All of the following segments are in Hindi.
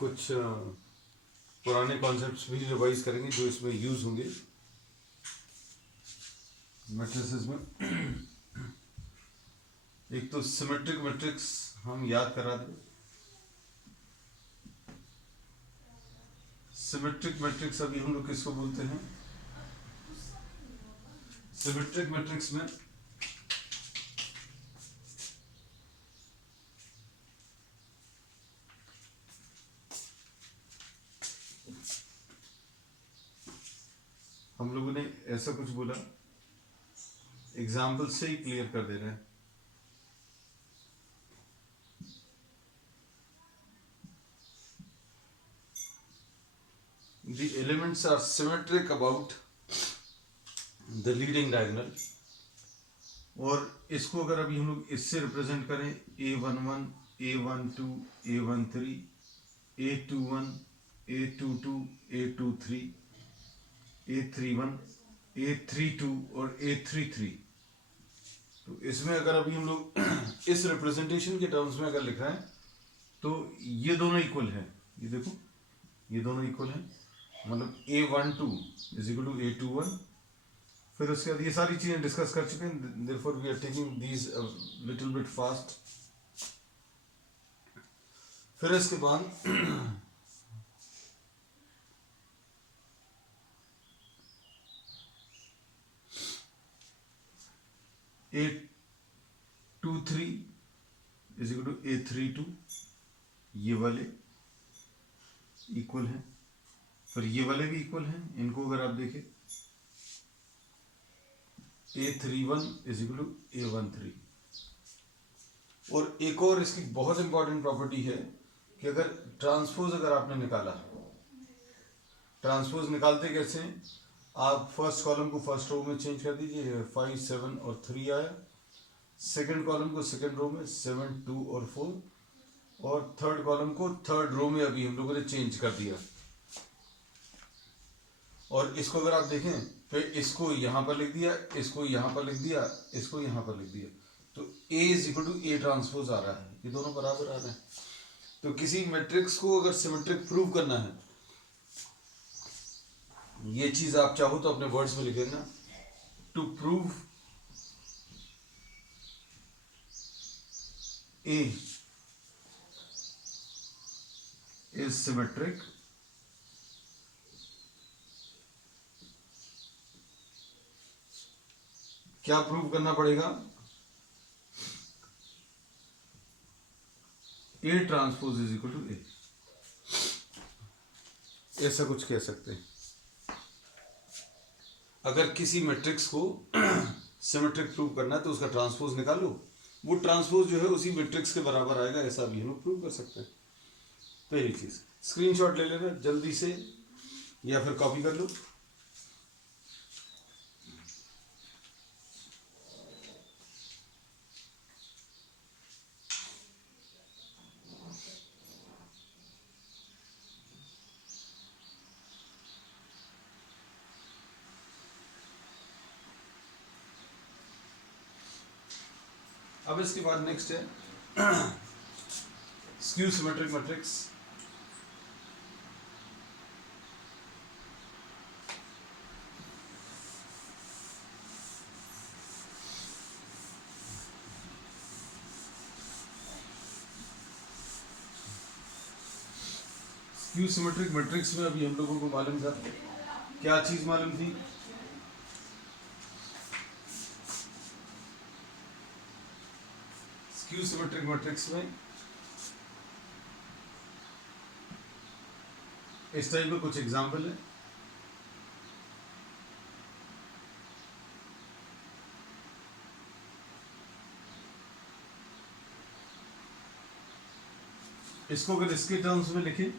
कुछ पुराने कॉन्सेप्ट्स भी रिवाइज करेंगे जो इसमें यूज होंगे मैट्रिसेस में। एक तो सिमेट्रिक मैट्रिक्स हम याद करा दें। सिमेट्रिक मैट्रिक्स अभी हम लोग किसको बोलते हैं? सिमेट्रिक मैट्रिक्स में हम लोगों ने ऐसा कुछ बोला, एग्जाम्पल से ही क्लियर कर दे रहे हैं। The elements are symmetric about the leading diagonal। और इसको अगर अभी हम लोग इससे रिप्रेजेंट करें, A11, A12, A13, A21, A22, A23, A31, A32 और A33, तो इसमें अगर अभी हम लोग इस रिप्रेजेंटेशन के टर्म्स में अगर लिख रहे हैं तो ये दोनों इक्वल है। ये देखो, ये दोनों इक्वल है, मतलब A12 is equal to A21। फिर उसके बाद ये सारी चीजें डिस्कस कर चुके हैं, therefore we are taking these little bit fast. फिर इसके बाद A23 is equal to A32, ये वाले इक्वल हैं। फिर ये वाले भी इक्वल हैं, इनको अगर आप देखें A31 is equal to A13। और एक और इसकी बहुत इंपॉर्टेंट प्रॉपर्टी है कि अगर ट्रांसपोज अगर आपने निकाला, ट्रांसपोज निकालते कैसे? आप फर्स्ट कॉलम को फर्स्ट रो में चेंज कर दीजिए, 5, 7 और 3 आया। सेकंड कॉलम को सेकंड रो में 7, 2 और 4, और थर्ड कॉलम को थर्ड रो में अभी हम लोगों ने चेंज कर दिया। और इसको अगर आप देखें, फिर इसको यहां पर लिख दिया, इसको यहां पर लिख दिया, इसको यहां पर लिख दिया, तो A is equal to A transpose आ रहा है। ये दोनों बराबर आ रहे हैं। तो किसी मैट्रिक्स को अगर सिमेट्रिक प्रूव करना है, ये चीज आप चाहो तो अपने वर्ड्स में लिख देना, to prove A is symmetric, क्या प्रूव करना पड़ेगा? A transpose is equal to A, ऐसा कुछ कह सकते हैं। अगर किसी मैट्रिक्स को सिमेट्रिक प्रूव करना है तो उसका ट्रांसपोज निकालो, वो ट्रांसपोज जो है उसी मैट्रिक्स के बराबर आएगा, ऐसा भी हम लोग प्रूव कर सकते हैं। पहली चीज, स्क्रीनशॉट ले लेना जल्दी से या फिर कॉपी कर लो। अब इसके बाद नेक्स्ट है skew symmetric matrix. Skew symmetric matrix में अभी हम लोगों को मालूम था, क्या चीज मालूम थी? स्क्यू सिमेट्रिक मैट्रिक्स में इस टाइप में कुछ एग्जाम्पल है। इसको अगर इसके टर्म्स में लिखें,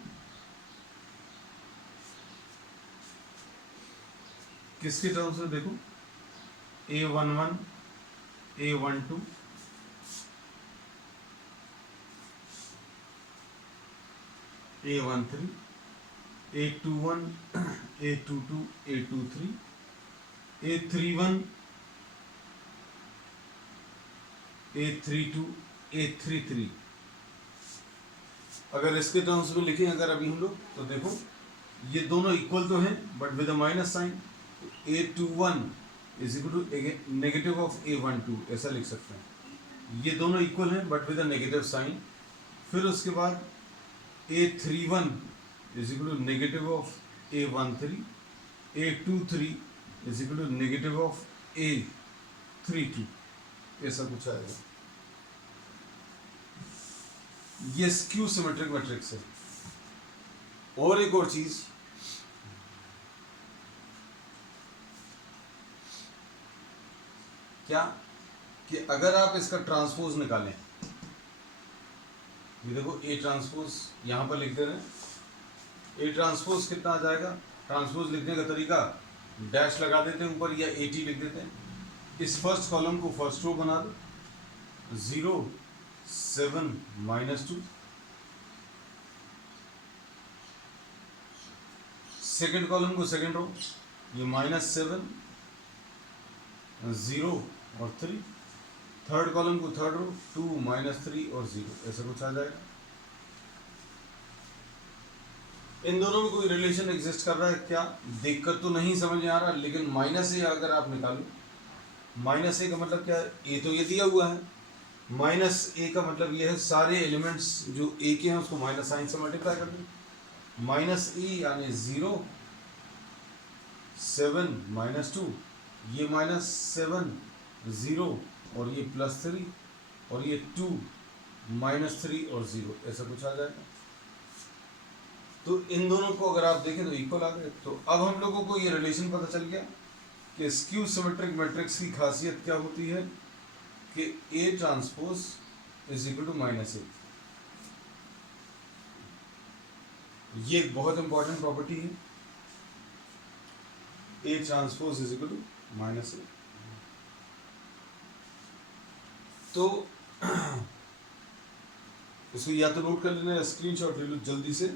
किसके टर्म्स में? देखो, A11, A12, A13, A21, A22, A23, A31, A32, A33, अगर इसके टर्म्स में लिखें अगर अभी हम लोग, तो देखो ये दोनों इक्वल तो हैं but with a minus sign. A21 is equal to negative of A12, ऐसा लिख सकते हैं। ये दोनों इक्वल हैं but with a negative sign. फिर उसके बाद A31 is equal to negative of A13, A23 is equal to negative of A32, ऐसा कुछ आएगा। ये स्क्यू सिमेट्रिक मैट्रिक्स है। और एक और चीज, क्या कि अगर आप इसका ट्रांसपोज निकालें, ये देखो ए ट्रांसपोज यहां पर लिख दे रहे हैं। ए ट्रांसपोज कितना आ जाएगा? ट्रांसपोज लिखने का तरीका, डैश लगा देते हैं ऊपर या एटी लिख देते हैं। इस फर्स्ट कॉलम को फर्स्ट रो बना दो, 0 7 -2। सेकेंड कॉलम को सेकेंड रो, ये -7 0 और 3। थर्ड कॉलम को थर्ड रो, 2 -3 और 0, ऐसा कुछ आ जाएगा। इन दोनों में कोई रिलेशन एग्जिस्ट कर रहा है क्या? देखकर तो नहीं समझ में आ रहा, लेकिन माइनस ए अगर आप निकालो, माइनस ए का मतलब क्या है? ए तो ये दिया हुआ है, माइनस ए का मतलब ये है सारे एलिमेंट्स जो ए के हैं उसको माइनस साइन से मल्टीप्लाई कर दें। माइनस ए यानी 0 7 -2, ये -7 0 और ये +3 और ये 2 -3 और 0, ऐसा कुछ आ जाएगा। तो इन दोनों को अगर आप देखें तो इक्वल आ गए। तो अब हम लोगों को ये रिलेशन पता चल गया कि स्क्यू सिमेट्रिक मैट्रिक्स की खासियत क्या होती है कि A transpose is equal to -A। ये एक बहुत इंपॉर्टेंट प्रॉपर्टी है, A transpose is equal to -A। तो इसको या तो नोट कर लेना या स्क्रीनशॉट ले लो जल्दी से।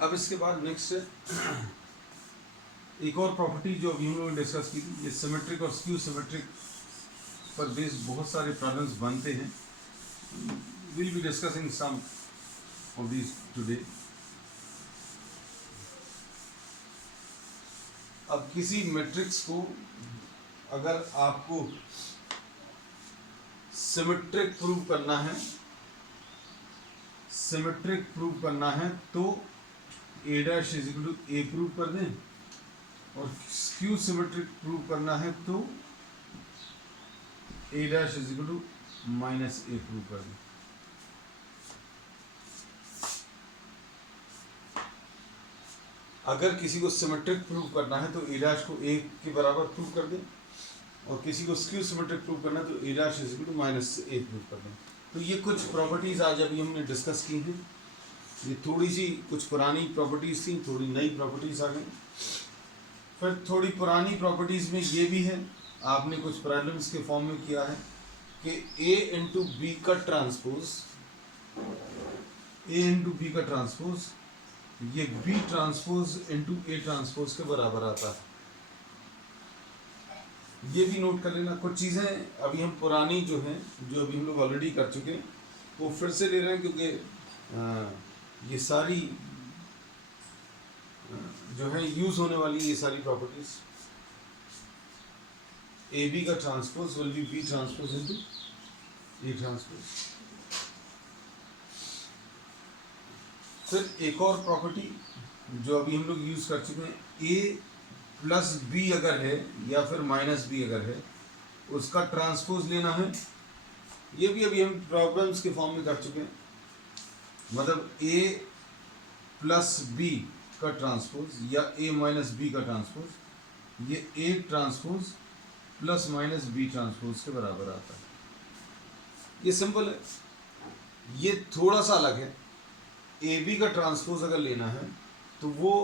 अब इसके बाद नेक्स्ट एक और प्रॉपर्टी जो अभी हम लोगों ने डिस्कस की थी, ये सिमेट्रिक और स्क्यू सिमेट्रिक पर बेस्ड बहुत सारे प्रॉब्लम्स बनते हैं। Will be discussing some of these today. अब किसी मैट्रिक्स को अगर आपको सिमेट्रिक प्रूव करना है, सिमेट्रिक प्रूव करना है तो A' is equal to A prove कर दें, और स्क्यू सिमेट्रिक प्रूव करना है तो A' is equal to -A prove कर दें। अगर किसी को सिमेट्रिक प्रूव करना है तो A' को A के बराबर प्रूव कर दें, और किसी को स्क्यू सिमेट्रिक प्रूव करना है तो A' is equal to -A prove कर दें। तो ये कुछ प्रॉपर्टीज आज अभी हमने डिस्कस की हैं। ये थोड़ी सी कुछ पुरानी प्रॉपर्टीज थी, थोड़ी नई प्रॉपर्टीज आ गई। फिर थोड़ी पुरानी प्रॉपर्टीज में ये भी है, आपने कुछ प्रॉब्लम्स के फॉर्म में किया है कि A इंटू बी का ट्रांसपोज, A इंटू बी का ट्रांसपोज ये B transpose into A transpose के बराबर आता है। ये भी नोट कर लेना। कुछ चीज़ें अभी हम पुरानी जो हैं, जो अभी हम लोग ऑलरेडी कर चुके हैं, वो फिर से ले रहे हैं, क्योंकि ये सारी जो है यूज होने वाली ये सारी प्रॉपर्टीज। ए बी का transpose will be B transpose into A transpose. फिर एक और प्रॉपर्टी जो अभी हम लोग यूज कर चुके हैं, ए प्लस बी अगर है या फिर माइनस बी अगर है, उसका ट्रांसपोज लेना है। ये भी अभी हम प्रॉब्लम्स के फॉर्म में कर चुके हैं। मतलब ए प्लस बी का ट्रांसपोज या ए माइनस बी का ट्रांसपोज, ये A transpose plus minus B transpose के बराबर आता है। ये सिंपल है। ये थोड़ा सा अलग है। ए बी का ट्रांसपोज अगर लेना है तो वो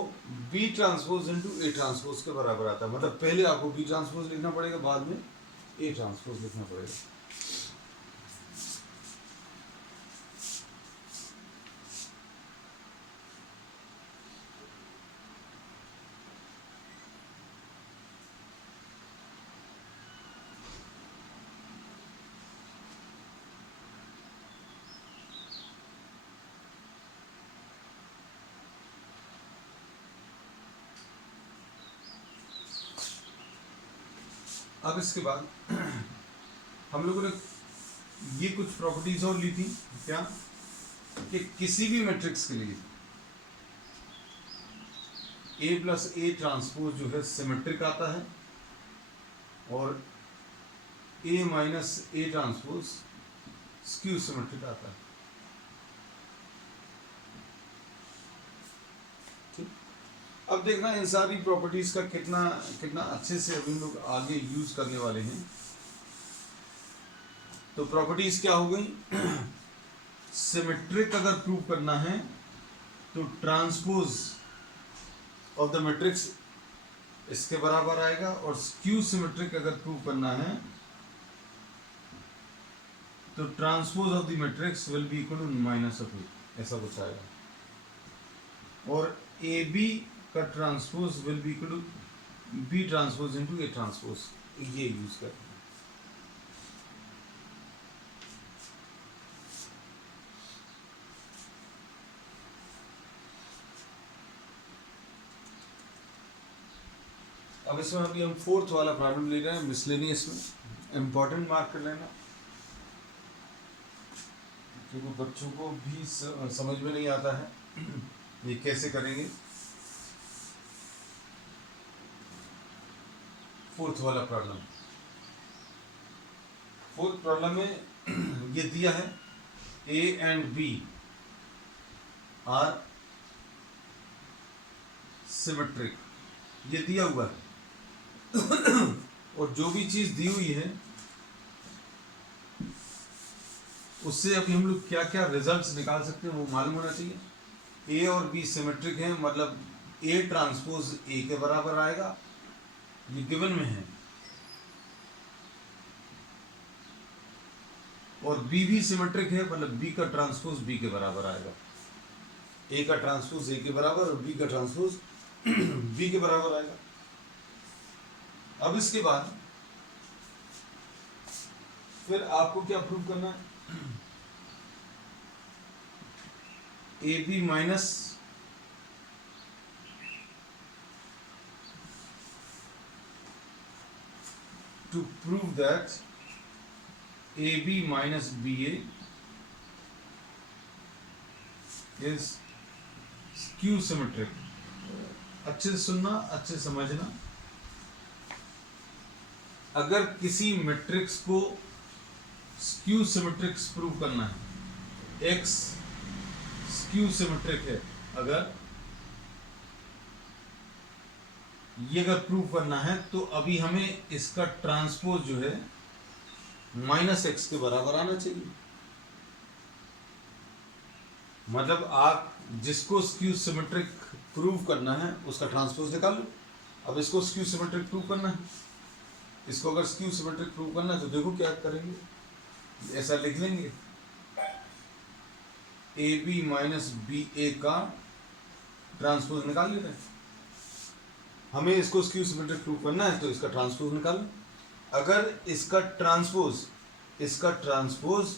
B transpose into A transpose के बराबर आता है। मतलब पहले आपको बी ट्रांसपोज लिखना पड़ेगा, बाद में ए ट्रांसपोज लिखना पड़ेगा। अब इसके बाद हम लोगों ने ये कुछ प्रॉपर्टीज और ली थी, क्या कि किसी भी मैट्रिक्स के लिए ए प्लस ए ट्रांसपोज जो है सिमेट्रिक आता है और A minus A transpose skew symmetric आता है। अब देखना इन सारी प्रॉपर्टीज का कितना कितना अच्छे से अभी लोग आगे यूज करने वाले हैं। तो प्रॉपर्टीज क्या हो गई? सिमेट्रिक अगर प्रूव करना है तो ट्रांसपोज ऑफ द मैट्रिक्स इसके बराबर आएगा, और स्क्यू सिमेट्रिक अगर प्रूव करना है तो transpose of the matrix will be equal to minus of A, ऐसा कुछ आएगा। और ए बी का transpose will be equal to B transpose into A transpose, ये यूज करते हैं। अब इसमें अभी हम फोर्थ वाला प्रॉब्लम ले रहे हैं, मिसलेनियस में। इंपॉर्टेंट मार्क कर लेना, क्योंकि बच्चों को भी समझ में नहीं आता है ये कैसे करेंगे। फोर्थ वाला प्रॉब्लम, फोर्थ प्रॉब्लम में ये दिया है A and B are symmetric, ये दिया हुआ है। और जो भी चीज दी हुई है उससे अभी हम लोग क्या क्या रिजल्ट्स निकाल सकते हैं वो मालूम होना चाहिए। ए और बी सिमेट्रिक है, मतलब ए ट्रांसपोज ए के बराबर आएगा, ये गिवन में है। और बी भी सिमेट्रिक है, मतलब बी का ट्रांसपोज बी के बराबर आएगा। ए का ट्रांसपोज ए के बराबर और बी का ट्रांसपोज बी के बराबर आएगा। अब इसके बाद फिर आपको क्या प्रूव करना है? A B minus to prove that AB minus BA is skew symmetric। अच्छे से सुनना, अच्छे से समझना। अगर किसी मैट्रिक्स को स्क्यू सिमेट्रिक प्रूव करना है, X स्क्यू सिमेट्रिक है, अगर ये अगर प्रूव करना है तो अभी हमें इसका ट्रांसपोज जो है माइनस एक्स के बराबर आना चाहिए। मतलब आप जिसको स्क्यू सिमेट्रिक प्रूव करना है उसका ट्रांसपोज निकाल लो। अब इसको स्क्यू सिमेट्रिक प्रूव करना है, इसको अगर स्क्यू सिमेट्रिक प्रूव करना है तो देखो क्या करेंगे, ऐसा लिख लेंगे ए बी माइनस बी ए का ट्रांसपोज निकाल लेते हैं। हमें इसको स्क्यू सिमेट्रिक प्रूव करना है तो इसका ट्रांसपोज निकालो। अगर इसका ट्रांसपोज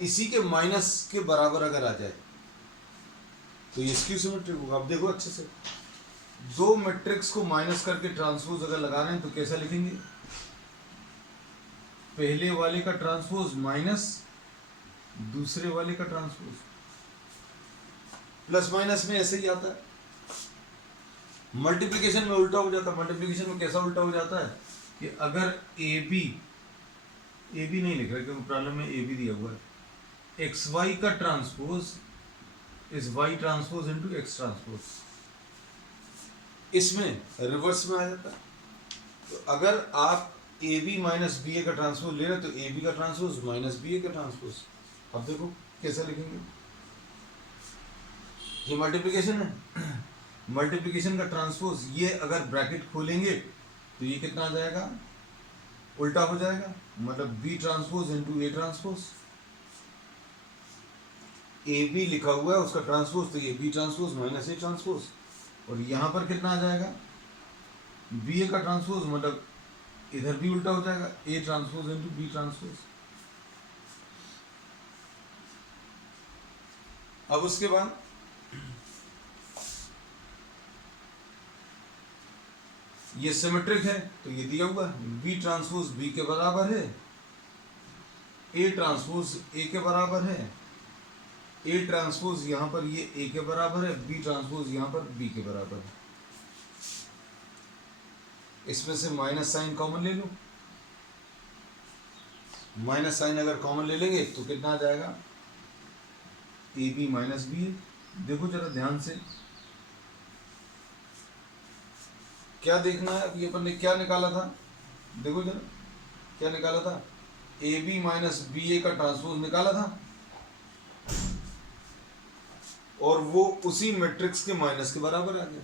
इसी के माइनस के बराबर अगर आ जाए तो ये स्क्यू सिमेट्रिक होगा। अब देखो अच्छे से, दो मैट्रिक्स को माइनस करके ट्रांसपोज अगर लगा रहे हैं तो कैसा लिखेंगे? पहले वाले का ट्रांसपोज माइनस दूसरे वाले का ट्रांसपोज। प्लस माइनस में ऐसे ही आता है, मल्टीप्लिकेशन में उल्टा हो जाता है। मल्टीप्लिकेशन में कैसा उल्टा हो जाता है कि अगर ए बी नहीं लिख रहा क्योंकि प्रॉब्लम में ए बी दिया हुआ है, एक्स वाई का transpose is Y transpose into X transpose, इसमें रिवर्स में आ जाता है। तो अगर आप A B minus B A का ट्रांसपोज ले रहे तो ए बी का ट्रांसपोज माइनस बी ए का ट्रांसपोज। अब देखो कैसे लिखेंगे, ये मल्टीप्लिकेशन है, मल्टीप्लिकेशन का ट्रांसपोज, ये अगर ब्रैकेट खोलेंगे तो ये कितना आ जाएगा, उल्टा हो जाएगा, मतलब B transpose into A transpose. A B लिखा हुआ है उसका ट्रांसपोज तो ये B transpose minus A transpose, और यहां पर कितना आ जाएगा, बी ए का ट्रांसपोज, मतलब इधर भी उल्टा हो जाएगा, A transpose into B transpose. अब उसके बाद ये सिमेट्रिक है तो ये दिया हुआ है बी ट्रांसपोज बी के बराबर है, ए ट्रांसपोज ए के बराबर है, ए ट्रांसपोज यहां पर ये ए के बराबर है, बी ट्रांसपोज यहां पर बी के बराबर है। इसमें से माइनस साइन कॉमन ले लो, माइनस साइन अगर कॉमन ले लेंगे तो कितना आ जाएगा, ए बी माइनस बी है। देखो जरा ध्यान से क्या देखना है, ये अपन ने क्या निकाला था, देखो जरा क्या निकाला था, ए बी माइनस बी ए का ट्रांसपोज निकाला था, और वो उसी मैट्रिक्स के माइनस के बराबर आ गया।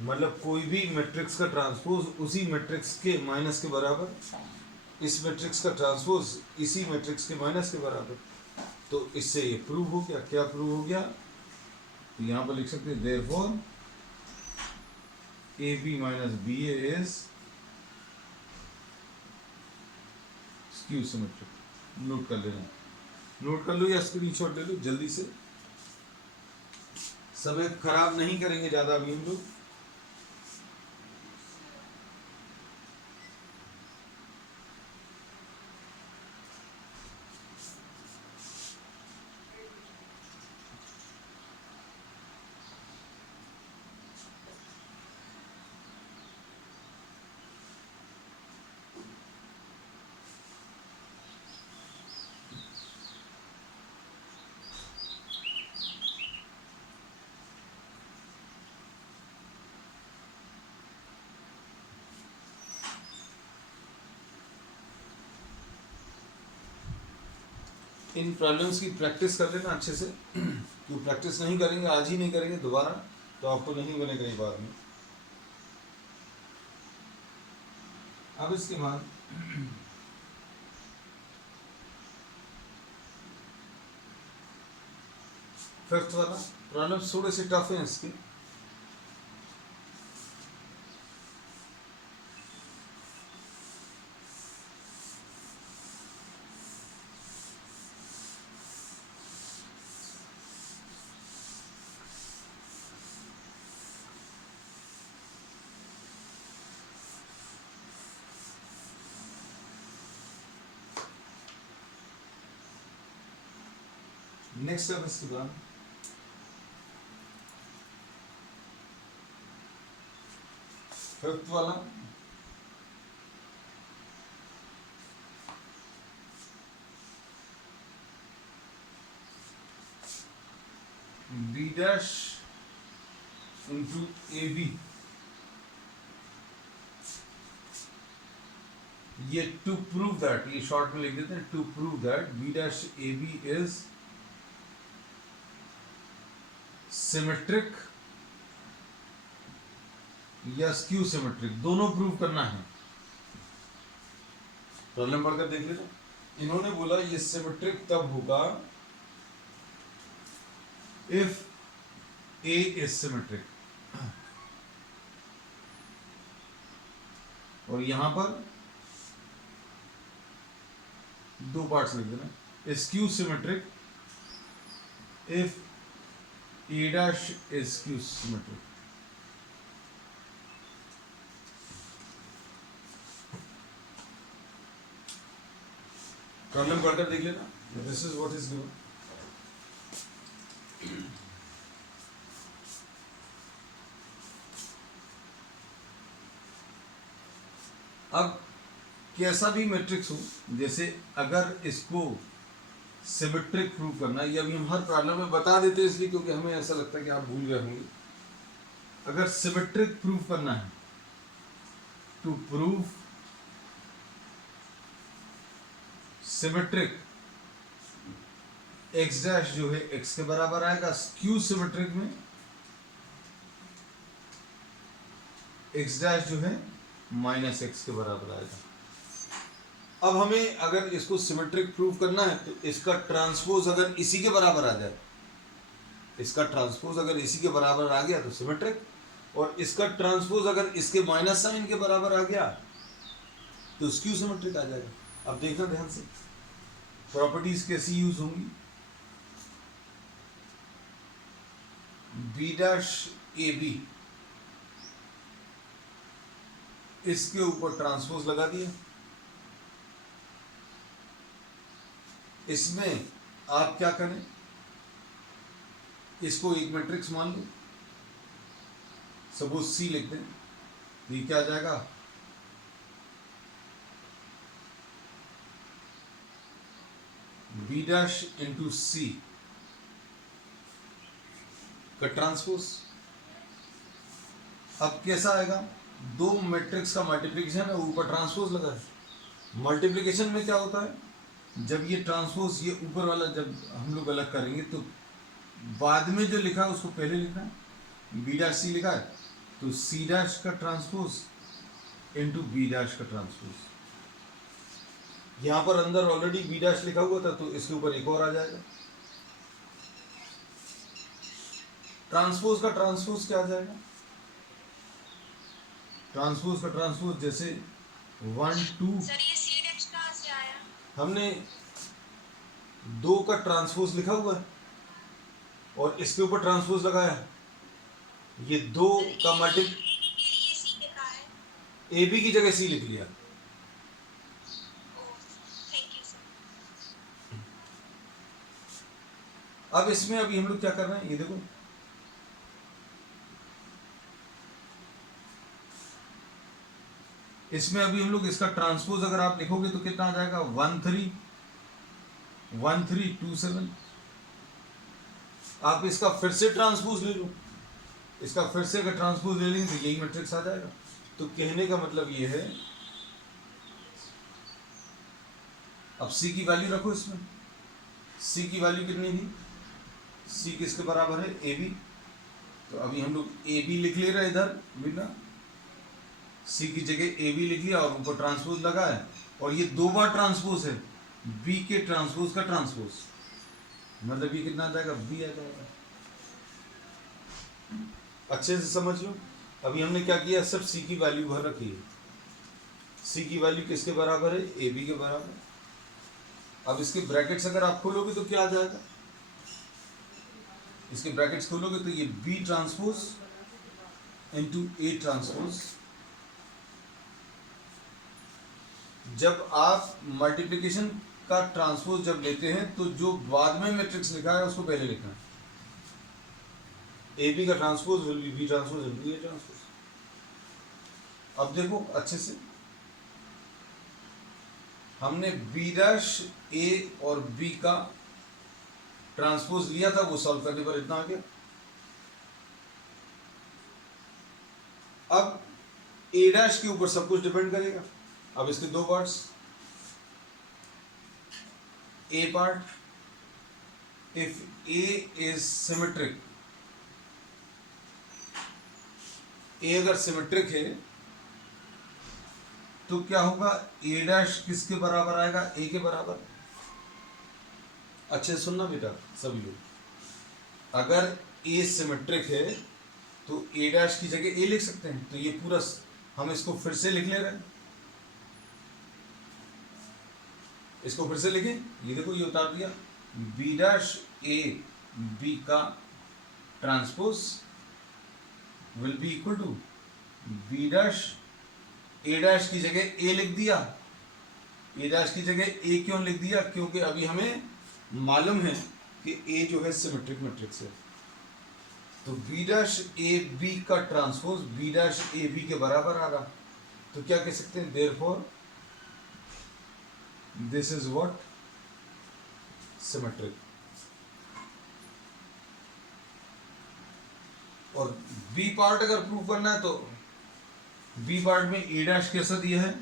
मतलब कोई भी मैट्रिक्स का ट्रांसपोज उसी मैट्रिक्स के माइनस के बराबर, इस मैट्रिक्स का ट्रांसपोज इसी मैट्रिक्स के माइनस के बराबर। तो इससे ये प्रूव हो गया। क्या प्रूव हो गया, तो यहां पर लिख सकते हैं therefore A B minus B A is skew symmetric. Note कर लेना, नोट कर लो या स्क्रीनशॉट ले लो जल्दी से, समय खराब नहीं करेंगे ज्यादा अभी हम लोग। इन प्रॉब्लम्स की प्रैक्टिस कर लेना अच्छे से, क्यों प्रैक्टिस नहीं करेंगे, आज ही नहीं करेंगे दोबारा तो आपको नहीं बनेगा ये बाद में। अब इसके बाद फिफ्थ वाला प्रॉब्लम थोड़े से टफ है इसके। नेक्स्ट अब इसके बाद फिफ्थ वाला B dash into A B, ये टू प्रूव दैट, ये शॉर्ट में लिख देते हैं, to prove that B dash A B is symmetric या स्क्यू सिमेट्रिक, दोनों प्रूव करना है। प्रॉब्लम पढ़कर देख लेना। इन्होंने बोला ये सिमेट्रिक तब होगा इफ ए इज सिमेट्रिक, और यहां पर दो पार्ट्स लिख देना, skew symmetric if A dash is skew symmetric. Problem पढ़कर देख लेना, this is what is given. अब कैसा भी मैट्रिक्स हो, जैसे अगर इसको सिमेट्रिक प्रूव करना, ये अभी हम हर प्रॉब्लम में बता देते हैं इसलिए क्योंकि हमें ऐसा लगता है कि आप भूल गए होंगे। अगर सिमेट्रिक प्रूव करना है, to prove symmetric, X dash जो है एक्स के बराबर आएगा, स्क्यू सिमेट्रिक में एक्स डैश जो है माइनस एक्स के बराबर आएगा। अब हमें अगर इसको सिमेट्रिक प्रूव करना है तो इसका ट्रांसपोज अगर इसी के बराबर आ जाए, इसका ट्रांसपोज अगर इसी के बराबर आ गया तो सिमेट्रिक, और इसका ट्रांसपोज अगर इसके माइनस साइन के बराबर आ गया तो स्क्यू सिमेट्रिक आ जाएगा। अब देखना ध्यान से प्रॉपर्टीज कैसी यूज होंगी। बी डैश ए बी, इसके ऊपर ट्रांसपोज लगा दिया, इसमें आप क्या करें, इसको एक मैट्रिक्स मान लो, सपोज सी लिख दें, तो ये क्या आ जाएगा, बी डैश इंटू सी का ट्रांसपोज। अब कैसा आएगा, दो मैट्रिक्स का मल्टीप्लिकेशन है, ऊपर ट्रांसपोज लगा है। मल्टीप्लिकेशन में क्या होता है, जब ये ट्रांसपोज ये ऊपर वाला जब हम लोग अलग करेंगे तो बाद में जो लिखा है उसको पहले लिखना है। बी डैश सी लिखा है तो सी डैश का ट्रांसपोज इंटू बी डैश का ट्रांसपोज। यहां पर अंदर ऑलरेडी बी डैश लिखा हुआ था तो इसके ऊपर एक और आ जाएगा। ट्रांसपोज का ट्रांसपोज क्या आ जाएगा, ट्रांसपोज का ट्रांसपोज जैसे 1 2, हमने 2 का ट्रांसपोज लिखा हुआ है और इसके ऊपर ट्रांसपोज लगाया, ये 2 का मल्टी ए बी की जगह सी लिख लिया। अब इसमें अभी हम लोग क्या कर रहे हैं, ये देखो इसमें अभी हम लोग इसका ट्रांसपोज अगर आप लिखोगे तो कितना आ जाएगा, 1 3 1 3 2 7। आप इसका फिर से ट्रांसपोज ले लो, इसका फिर से अगर ट्रांसपोज ले लेंगे तो यही मैट्रिक्स आ जाएगा। तो कहने का मतलब ये है, अब सी की वैल्यू रखो इसमें, सी की वैल्यू कितनी थी, सी किसके बराबर है, ए बी। तो अभी हम लोग ए बी लिख ले रहे हैं इधर बिना, सी की जगह ए बी लिख लिया और ऊपर ट्रांसपोज लगा है, और ये 2 बार ट्रांसपोज है, बी के ट्रांसपोज का ट्रांसपोज, मतलब ये कितना आ जाएगा, बी आ जाएगा। अच्छे से समझ लो। अभी हमने क्या किया, सब सी की वैल्यू भर रखी है, सी की वैल्यू किसके बराबर है, ए बी के बराबर। अब इसके ब्रैकेट्स अगर आप खोलोगे तो क्या आ जाएगा, इसके ब्रैकेट्स खोलोगे तो ये B transpose into A transpose. जब आप मल्टीप्लिकेशन का ट्रांसपोज जब लेते हैं तो जो बाद में मैट्रिक्स लिखा है उसको पहले लिखना है। ए बी का transpose will be B transpose into A transpose. अब देखो अच्छे से, हमने बी डैश ए और बी का ट्रांसपोज लिया था, वो सॉल्व करने पर इतना आ गया। अब ए डैश के ऊपर सब कुछ डिपेंड करेगा। अब इसके 2 parts, A part, if A is symmetric, A अगर सिमेट्रिक है तो क्या होगा, ए डैश किसके बराबर आएगा, ए के बराबर। अच्छे सुनना बेटा सभी लोग, अगर ए सिमेट्रिक है तो ए डैश की जगह ए लिख सकते हैं। तो ये पूरा हम इसको फिर से लिख ले रहे हैं, इसको फिर से लिखें, ये देखो ये उतार दिया, बी डैश ए बी का transpose will be equal to B dash A dash की जगह ए लिख दिया। ए डैश की जगह ए क्यों लिख दिया, क्योंकि अभी हमें मालूम है कि ए जो है सिमेट्रिक मैट्रिक्स है। तो बी डैश ए बी का transpose B dash A B के बराबर आ रहा। तो क्या कह सकते हैं, therefore this is what, symmetric. और बी पार्ट अगर प्रूव करना है तो बी पार्ट में ए डैश कैसा दिया है,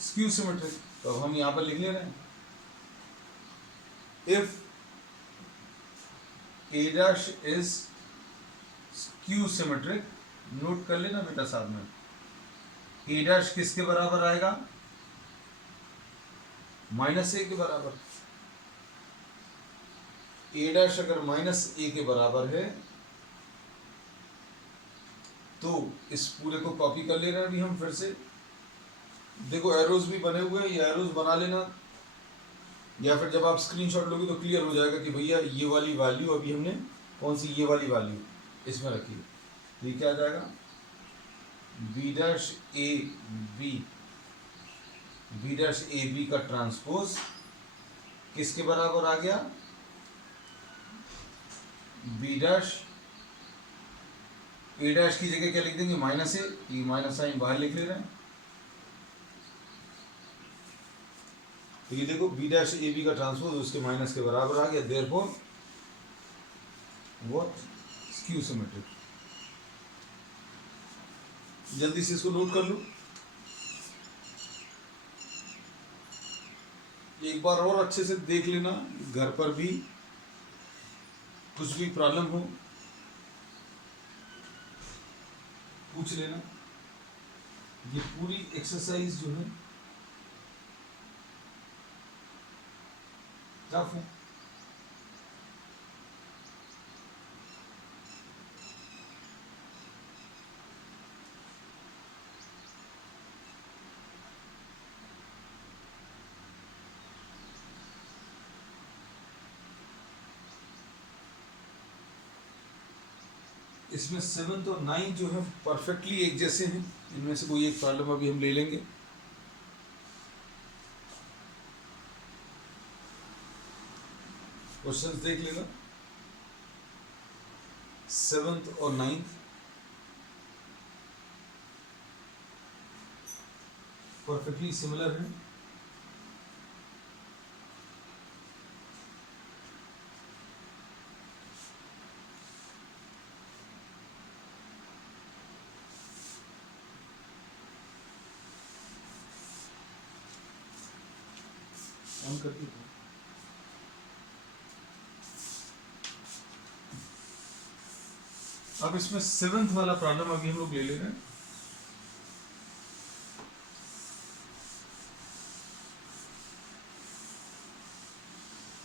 स्क्यू सिमेट्रिक, तो हम यहां पर लिख ले रहे हैं, if A dash is skew symmetric, note कर लेना बेटा साथ में, ए डैश किसके बराबर आएगा, माइनस ए के बराबर। ए डैश अगर माइनस ए के बराबर है तो इस पूरे को कॉपी कर ले रहे हैं अभी हम फिर से। देखो एरोज भी बने हुए हैं, ये एरोज बना लेना, या फिर जब आप स्क्रीनशॉट लोगे तो क्लियर हो जाएगा कि भैया ये वाली वैल्यू अभी हमने कौन सी, ये वाली वैल्यू इसमें रखी है। तो ये क्या आ जाएगा, B dash A B, B dash A B का ट्रांसपोज किसके बराबर आ गया, बी डैश, ए डैश की जगह क्या लिख देंगे, माइनस ए, ये माइनस साइन बाहर लिख ले रहे हैं। तो ये देखो बी डैश ए बी का ट्रांसपोज उसके माइनस के बराबर आ गया, देयरफॉर व्हाट, स्क्यू सिमेट्रिक। जल्दी से इसको नोट कर लो, एक बार और अच्छे से देख लेना, घर पर भी कुछ भी प्रॉब्लम हो पूछ लेना। ये पूरी एक्सरसाइज जो है टफ है। इसमें 7th और 9th जो है परफेक्टली एक जैसे हैं, इनमें से कोई एक प्रॉब्लम अभी हम ले लेंगे। क्वेश्चंस देख लेना, 7th और 9th परफेक्टली सिमिलर है। ऑन कर दीजिए। अब इसमें 7th वाला प्रॉब्लम अभी हम लोग ले ले रहे हैं।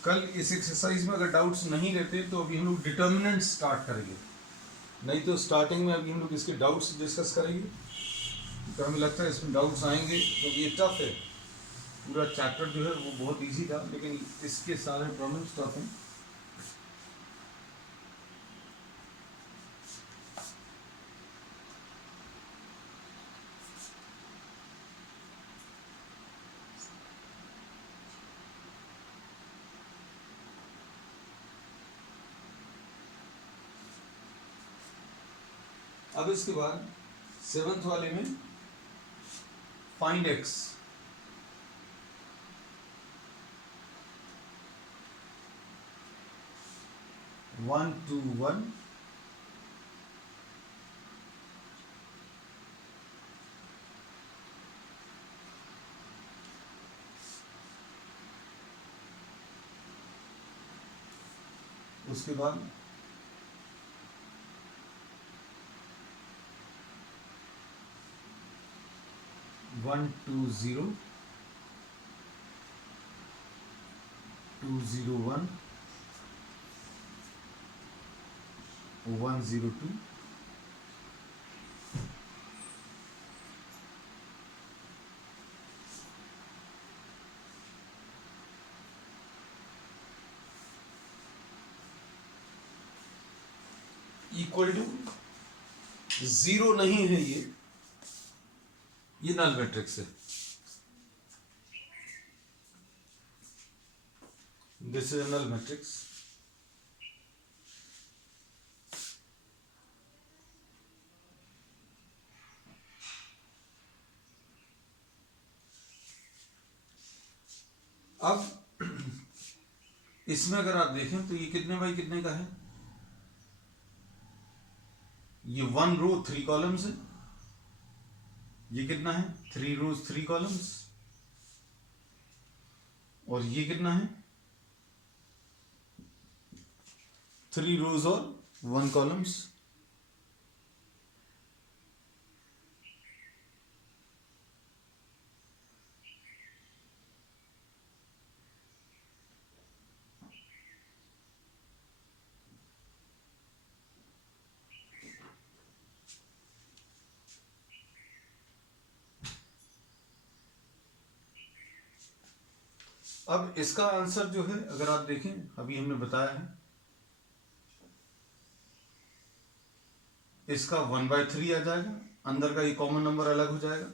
कल इस एक्सरसाइज में अगर डाउट्स नहीं रहते तो अभी हम लोग डिटर्मिनेंट स्टार्ट करेंगे, नहीं तो स्टार्टिंग में अभी हम लोग इसके डाउट्स डिस्कस करेंगे, तो हमें लगता है इसमें डाउट्स आएंगे क्योंकि ये टफ है। पूरा चैप्टर जो है वो बहुत इजी था, लेकिन इसके सारे प्रॉब्लम्स टफ हैं। अब इसके बाद 7th वाले में find x, one two one, उसके बाद 1 2 0 2 0 1 1 0 2, इक्वल टू 0 नहीं है, ये नल मैट्रिक्स है। This is null matrix. अब इसमें अगर आप देखें तो ये कितने बाई कितने का है, ये 1 रो 3 कॉलम्स है, ये कितना है 3 रोज 3 कॉलम्स, और ये कितना है 3 रोज और 1 कॉलम्स। अब इसका आंसर जो है अगर आप देखें, अभी हमने बताया है इसका 1/3 आ जाएगा, अंदर का ये कॉमन नंबर अलग हो जाएगा,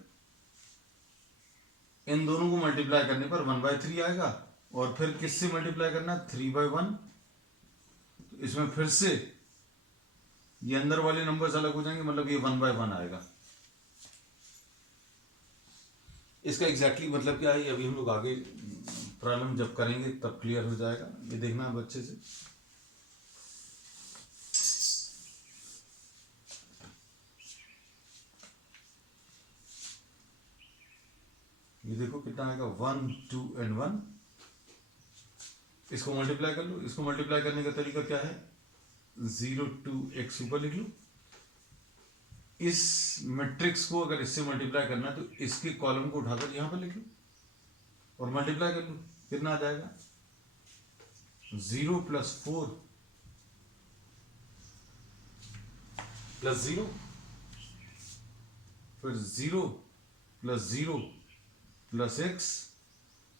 इन दोनों को मल्टीप्लाई करने पर 1/3 आएगा, और फिर किससे मल्टीप्लाई करना है 3/1, तो इसमें फिर से ये अंदर वाले नंबर्स अलग हो जाएंगे, मतलब ये 1/1 आएगा। इसका एग्जैक्टली मतलब क्या है, ये अभी हम लोग आगे प्रॉब्लम जब करेंगे तब क्लियर हो जाएगा, ये देखना है अच्छे से। ये देखो कितना आएगा 1 2 and 1, इसको मल्टीप्लाई कर लो। इसको मल्टीप्लाई करने का तरीका क्या है, 0 2 x ऊपर लिख लो। इस मैट्रिक्स को अगर इससे मल्टीप्लाई करना है तो इसके कॉलम को उठाकर यहां पर लिख लो और मल्टीप्लाई कर लो, कितना आ जाएगा 0 + 4 + 0, फिर 0 + 0 + x,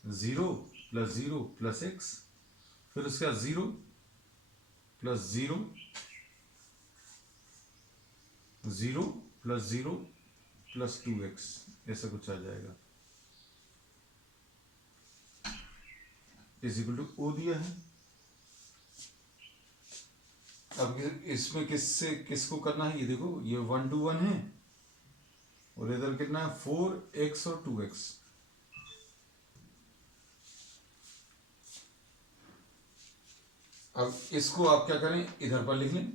0 + 0 + x, फिर उसका 0 + 0 0 + 0 + 2x, ऐसा कुछ आ जाएगा, इज इक्वल टू ओ दिया है। अब इसमें किससे किसको करना है, ये देखो ये 1 to 1 है, और इधर कितना है 4x और 2x। अब इसको आप क्या करें, इधर पर लिख लें,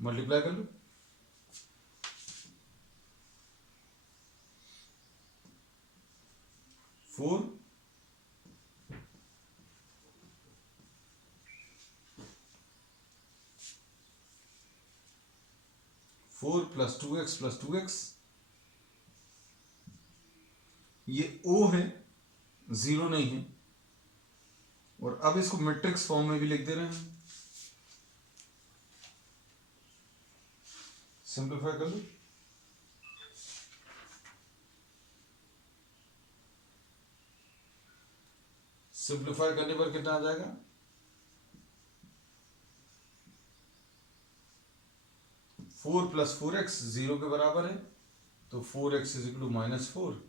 मल्टीप्लाई कर लो, 4 + 2x + 2x, ये o है, 0 नहीं है, और अब इसको मैट्रिक्स फॉर्म में भी लिख दे रहे हैं, सिंप्लीफाई कर लो, सिंप्लीफाई करने पर कितना आ जाएगा 4 + 4x 0 के बराबर है, तो 4x = -4।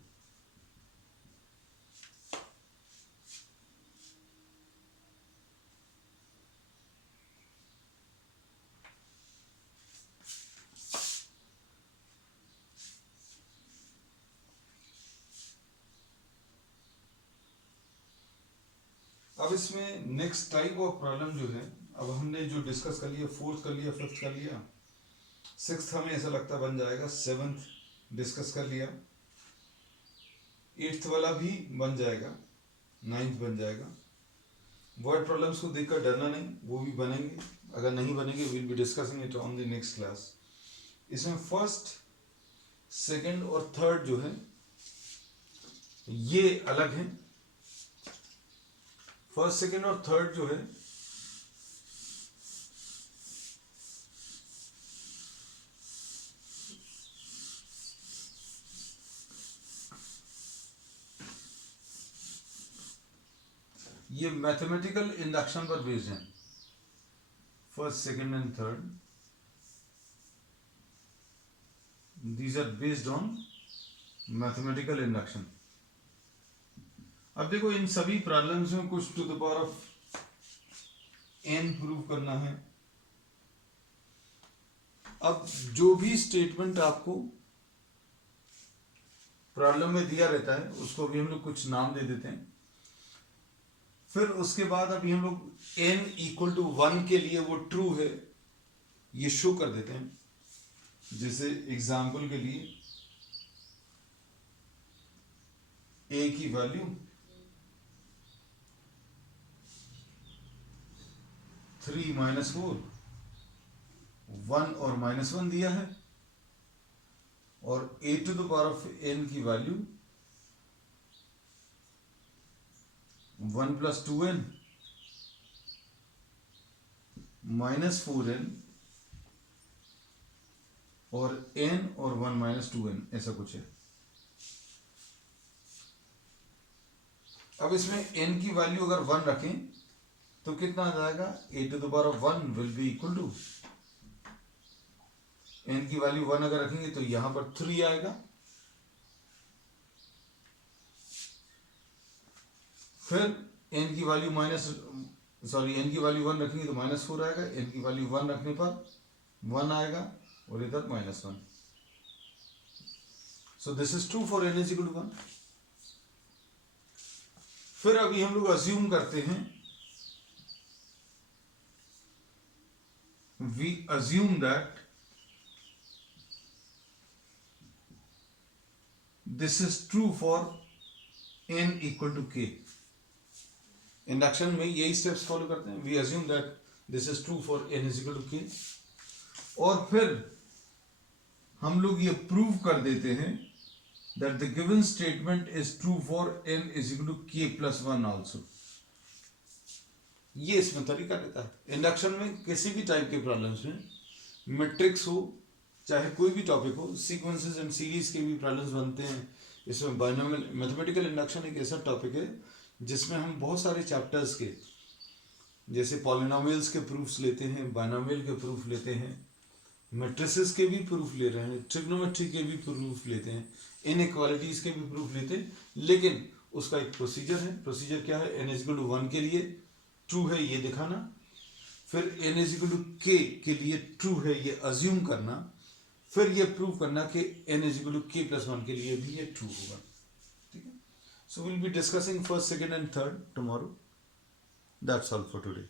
अब इसमें नेक्स्ट टाइप ऑफ प्रॉब्लम जो है, अब हमने जो डिस्कस कर लिया, 4th कर लिया, 5th कर लिया, 6th हमें ऐसा लगता बन जाएगा, 7th डिस्कस कर लिया, 8th वाला भी बन जाएगा, 9th बन जाएगा। वर्ड प्रॉब्लम्स को देखकर डरना नहीं, वो भी बनेंगे, अगर नहीं बनेंगे will be discussing it on the next class. इसमें फर्स्ट, सेकंड और थर्ड जो है ये अलग है, फर्स्ट सेकंड और थर्ड जो है ये मैथमेटिकल इंडक्शन पर बेस्ड है, first second and third these are based on mathematical induction. अब देखो इन सभी प्रॉब्लम्स में कुछ to the power of n prove करना है। अब जो भी स्टेटमेंट आपको प्रॉब्लम में दिया रहता है, उसको भी हम लोग कुछ नाम दे देते हैं। फिर उसके बाद अभी हम लोग n इक्वल टू 1 के लिए वो ट्रू है ये शो कर देते हैं। जैसे एग्जाम्पल के लिए a की वैल्यू 3 माइनस 4, 1 और -1 दिया है, और a to the power of n की वैल्यू 1 + 2n -4n और n और 1 - 2n ऐसा कुछ है। अब इसमें n की वैल्यू अगर 1 रखें तो कितना आ जाएगा, a to the power of 1 will be equal to, n की वैल्यू 1 अगर रखेंगे तो यहां पर 3 आएगा, फिर n की वैल्यू n की वैल्यू 1 रखेंगे तो -4 आएगा, n की वैल्यू 1 रखने पर 1 आएगा और इधर -1। So this is true for n = 1। फिर अभी हम लोग अज्यूम करते हैं, we assume that this is true for n equal to k। Induction में यही स्टेप्स फॉलो करते हैं। we assume that this is true for n equal to k, और फिर हम लोग ये प्रूव कर देते हैं that the given statement is true for n equal to k + 1 also। ये इसमें तरीका रहता है। इंडक्शन में किसी भी टाइप के प्रॉब्लम्स में, मैट्रिक्स हो चाहे कोई भी टॉपिक हो, सीक्वेंसेस एंड सीरीज के भी प्रॉब्लम्स बनते हैं। इसमें बायनोमियल मैथमेटिकल इंडक्शन एक ऐसा टॉपिक है जिसमें हम बहुत सारे चैप्टर्स के, जैसे पॉलिनोमियल्स के प्रूफ्स लेते हैं, बायनोमियल के प्रूफ लेते हैं, मैट्रिसेस के भी प्रूफ ले रहे हैं, ट्रिग्नोमेट्री के भी प्रूफ लेते हैं, इनइक्वालिटीज के भी प्रूफ लेते हैं, लेकिन उसका एक प्रोसीजर है। प्रोसीजर क्या है, n = 1 के लिए ट्रू है ये दिखाना, फिर n = k के लिए ट्रू है ये अज्यूम करना, फिर ये प्रूव करना कि n = k + 1 के लिए भी ये ट्रू होगा। ठीक है, so will be discussing first, second and third tomorrow. That's all for today.